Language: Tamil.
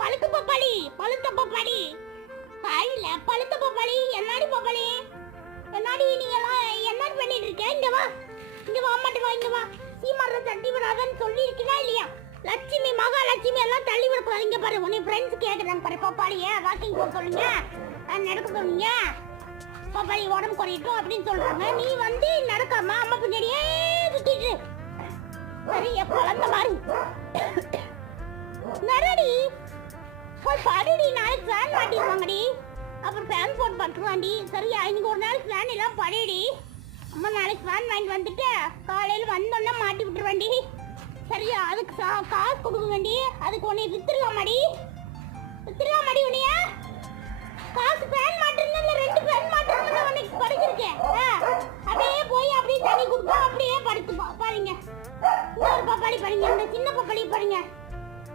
பழுத்த பப்பாளி காயில பழுத்த பப்பாளி. என்னடி பப்பாளி, என்னடி நீ எல்லாம் என்ன பண்ணிட்டு இருக்க? இங்க வா மாட்டேன், இங்க வா. சீமாரை தட்டி விடாதன்னு சொல்லி இருக்கா இல்லையா? லட்சுமி மகாலட்சுமி எல்லாம் தள்ளி விடக்கூடாது. இங்க பாரு, உன்னை ஃப்ரெண்ட்ஸ் கேட்குறாங்க பாரு. பப்பாளிய வாக்கிங் போக சொல்லுங்க, நடக்க சொல்லுங்க, பப்பாளி உடம்பு குறையட்டும் அப்படின்னு சொல்றாங்க. நீ வந்து நடக்காம அம்மா பின்னாடியே சுத்திட்டு பெரிய குழந்த மாதிரி நடடி. போய் படுடி, நாளைக்கு ஃபேன் மாட்டிடுவாங்கடி. அப்புறம் ஃபேன் போட்டு பட்டுருவாண்டி. சரியா, இன்னைக்கு ஒரு நாளைக்கு ஃபேன் எல்லாம் படுடி. அம்மா நாளைக்கு ஃபேன் வாங்கிட்டு வந்துட்டு காலையில் வந்தோன்னா மாட்டி விட்டுருவாண்டி. சரியா, அதுக்கு காசு கொடுக்க வேண்டி. அதுக்கு உன்னை வித்துடலாமாடி உன்னைய. காசு ஃபேன் மாட்டுறதுல 2 ஃபேன் மாட்டுறது உனக்கு படிச்சிருக்கேன். அப்படியே போய் அப்படியே தண்ணி கொடுப்போம், அப்படியே படுத்துப்போம். பாருங்க, இன்னொரு பப்பாளி பாருங்க, இந்த சின்ன பப்பாளி பாருங்க.